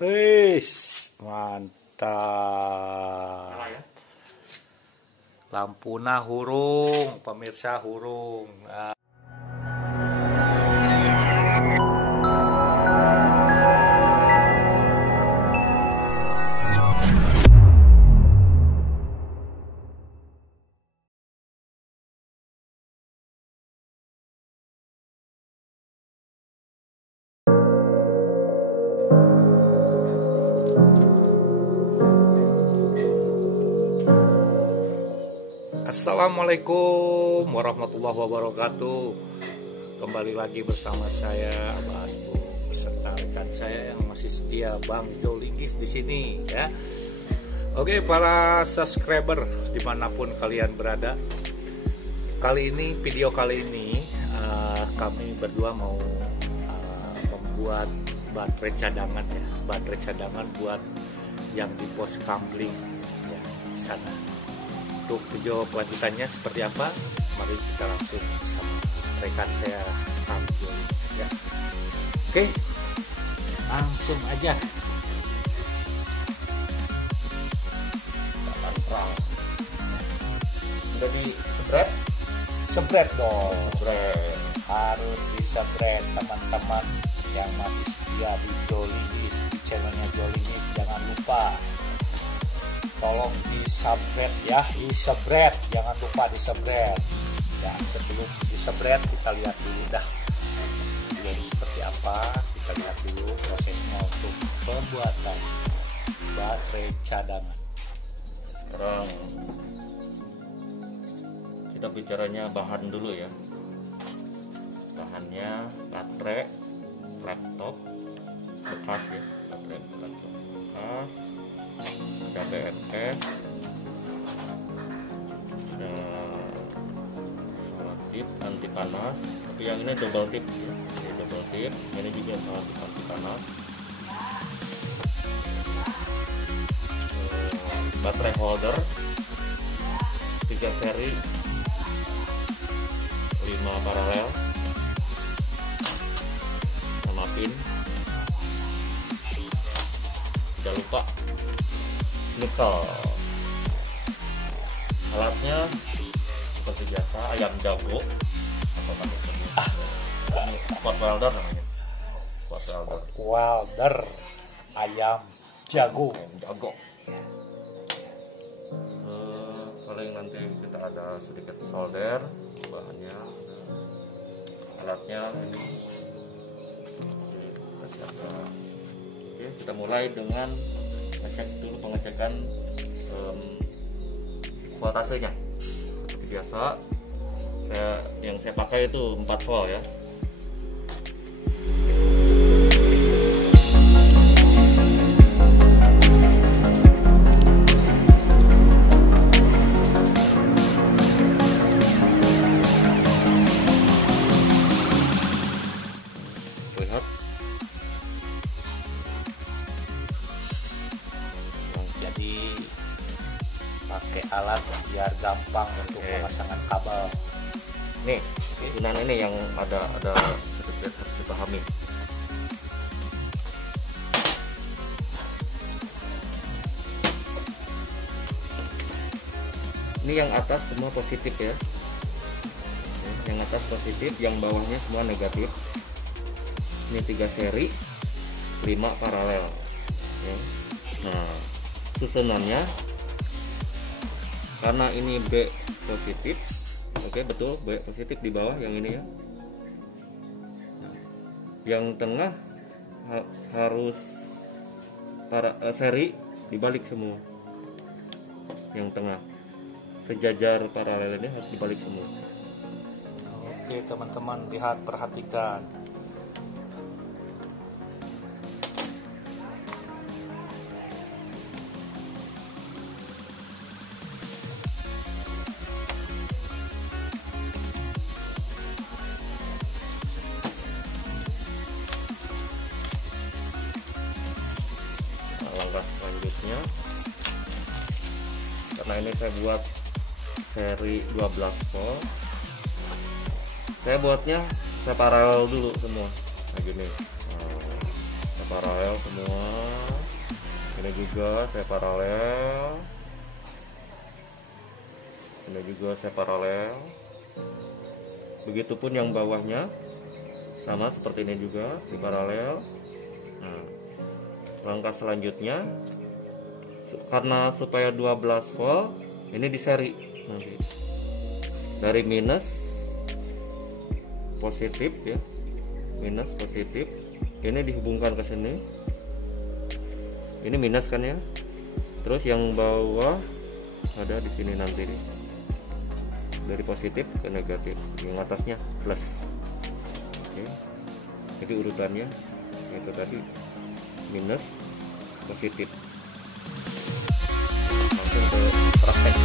Wis, mantap. Lampuna hurung, pemirsa hurung. Assalamualaikum warahmatullahi wabarakatuh. Kembali lagi bersama saya Abah Asbu beserta rekan saya yang masih setia, Bang Jolingis di sini ya. Oke, para subscriber dimanapun kalian berada, video kali ini kami berdua mau membuat baterai cadangan ya, baterai cadangan buat yang di pos kamling ya di sana. Untuk video lanjutannya seperti apa, mari kita langsung sama rekan saya tampil ya. Oke, langsung aja. Udah di Sebret dong, harus disebret teman-teman yang masih setia di Jolingis, di channelnya Jolingis, jangan lupa tolong disebret ya, disebret, jangan lupa disebret ya. Sebelum disebret kita lihat dulu dah videonya seperti apa, kita lihat dulu prosesnya untuk pembuatan baterai cadangan. Sekarang kita bicaranya bahan dulu ya. Bahannya baterai laptop bekas ya, baterai laptop bekas, ada BMS, ada selotip anti panas, tapi yang ini double tip ya. Ini double tip, ini juga selotip anti panas. Baterai holder 3 seri 5 paralel sama pin. Tidak lupa nikel. Alatnya seperti biasa ayam jago atau ini spot welder namanya. Spot welder ayam jago. Paling nanti kita ada sedikit solder bahannya, alatnya ini. Oke, kita mulai dengan ngecek dulu pengecekan voltasenya. Seperti biasa, yang saya pakai itu 4 volt ya. Jadi pakai alat biar gampang untuk pemasangan kabel. Nih, gunaan ini yang ada sedikit harus dipahami. Ini yang atas semua positif ya. Yang atas positif, yang bawahnya semua negatif. Ini 3 seri 5 paralel ya. Nah, susunannya karena ini B positif, oke betul, B positif di bawah yang ini ya. Nah, yang tengah harus seri dibalik semua. Yang tengah sejajar paralel ini harus dibalik semua. Oke teman-teman, lihat, perhatikan. Langkah selanjutnya, karena ini saya buat seri 12 volt, saya buatnya saya paralel dulu semua. Nah gini, paralel semua. Ini juga saya paralel. Ini juga saya paralel. Begitupun yang bawahnya sama seperti ini juga di paralel. Nah, langkah selanjutnya karena supaya 12 volt ini di seri nanti dari minus positif ya, minus positif ini dihubungkan ke sini, ini minus kan ya, terus yang bawah ada di sini nanti nih, dari positif ke negatif, yang atasnya plus. Oke, jadi urutannya itu tadi minus positif. Langsung ke praktek.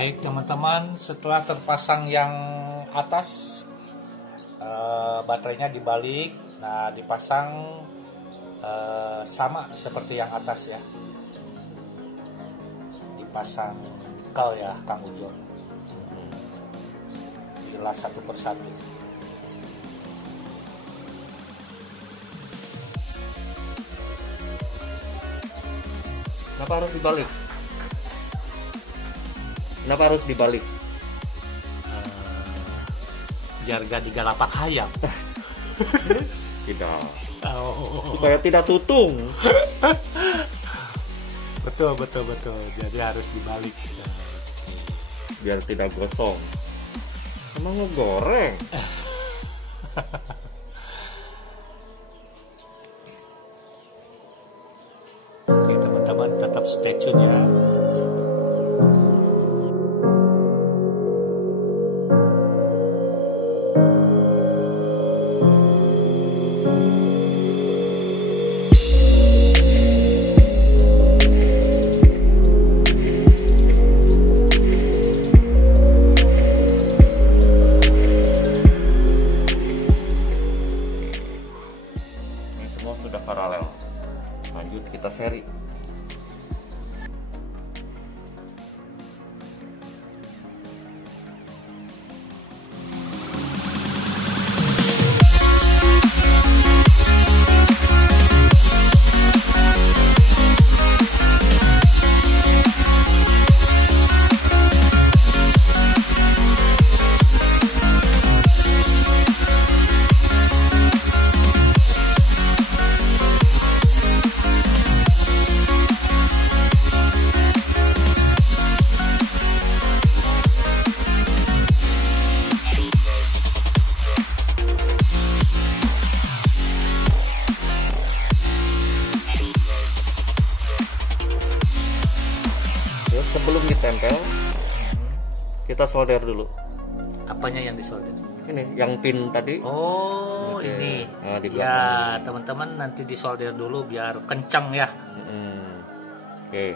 Baik teman-teman, setelah terpasang yang atas, baterainya dibalik. Nah, dipasang sama seperti yang atas ya, dipasang kel ya Kang Ujo, jelas satu persatu. Kenapa harus dibalik? Kenapa harus dibalik? Biar gak digalapak hayam. Tidak. Oh. Supaya tidak tutung. Betul. Jadi harus dibalik. Biar tidak gosong. Emang ngegoreng. Oke teman-teman, tetap stay tune ya. Sudah paralel, lanjut kita seri. Sebelum ditempel, kita solder dulu. Apanya yang disolder? Ini yang pin tadi. Oh, oke. ini. Nah, di Ya, teman-teman nanti disolder dulu biar kencang ya. Oke.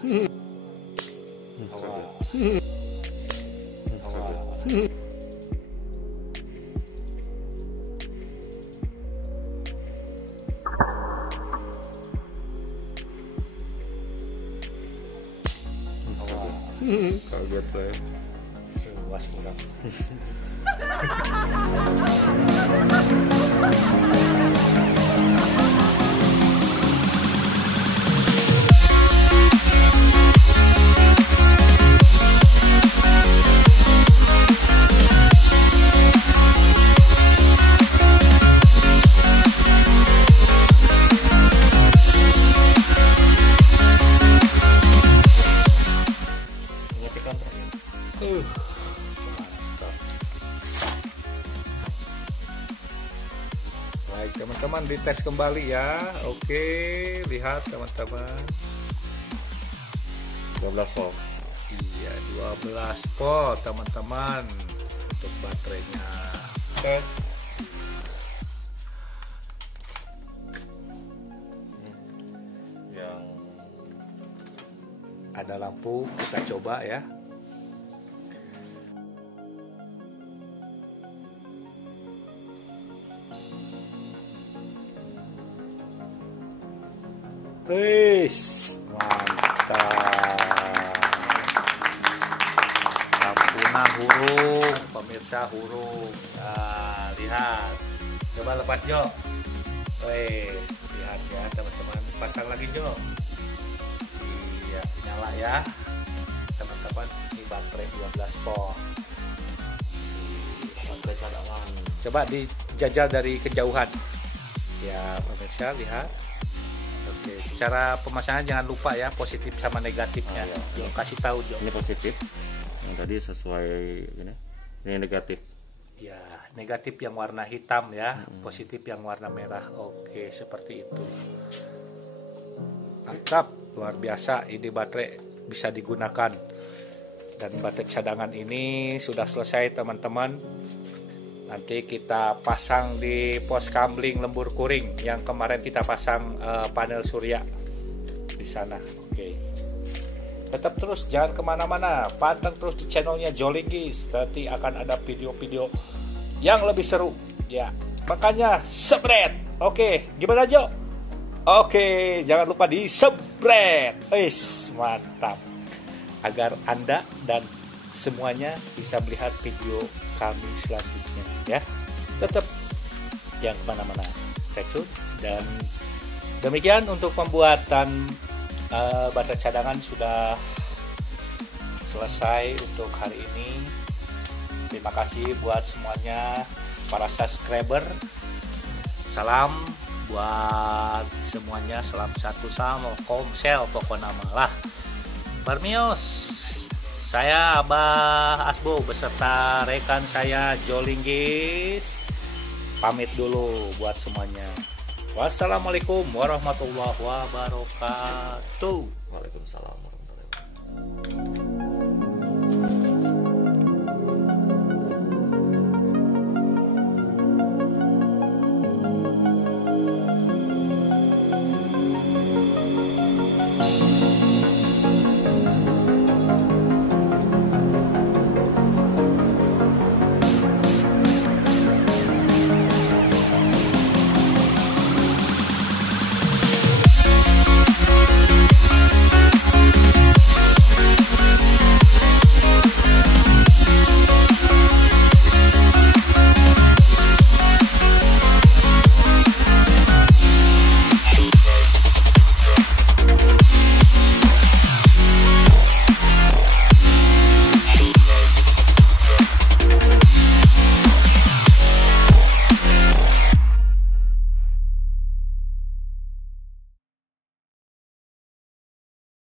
Kaget saya. Was kurang. Baik teman-teman, dites kembali ya. Oke, lihat teman-teman. 12 volt. Iya, 12 volt teman-teman untuk baterainya. Oke. Yang Ada lampu, kita coba ya. Wis, mantap. Lampunya hurung, pemirsa hurung. Nah, lihat. Coba lepas Jo. Wih, lihat ya teman-teman. Pasang lagi Jo. Iya, nyala ya. Teman-teman, ini baterai 12 volt. baterai cadangan. Coba dijajal dari kejauhan. Ya, pemirsa lihat. Oke, cara pemasangan jangan lupa ya, positif sama negatifnya. Iya. Kasih tahu Jo. Ini positif. Yang tadi sesuai ini. Ini negatif. Ya, negatif yang warna hitam ya, positif yang warna merah. Oke, seperti itu. Mantap, luar biasa. Ini baterai bisa digunakan. Dan baterai cadangan ini sudah selesai teman-teman. Nanti kita pasang di pos kambling Lembur Kuring yang kemarin kita pasang panel surya di sana. Oke. Tetap terus jangan kemana-mana, panteng terus di channelnya Jolinggis. Nanti akan ada video-video yang lebih seru. Ya, makanya subscribe. Oke, gimana Jo? Oke, jangan lupa di subscribe. Mantap. Agar Anda dan semuanya bisa melihat video kami selanjutnya ya. Tetap jangan kemana-mana, stay tune. Dan demikian untuk pembuatan baterai cadangan sudah selesai untuk hari ini. Terima kasih buat semuanya para subscriber. Salam buat semuanya, salam satu sama Komsel pokoknya malah. Permios. Saya Abah Asbo beserta rekan saya Jolinggis pamit dulu buat semuanya. Wassalamualaikum warahmatullahi wabarakatuh. Waalaikumsalam warahmatullahi wabarakatuh.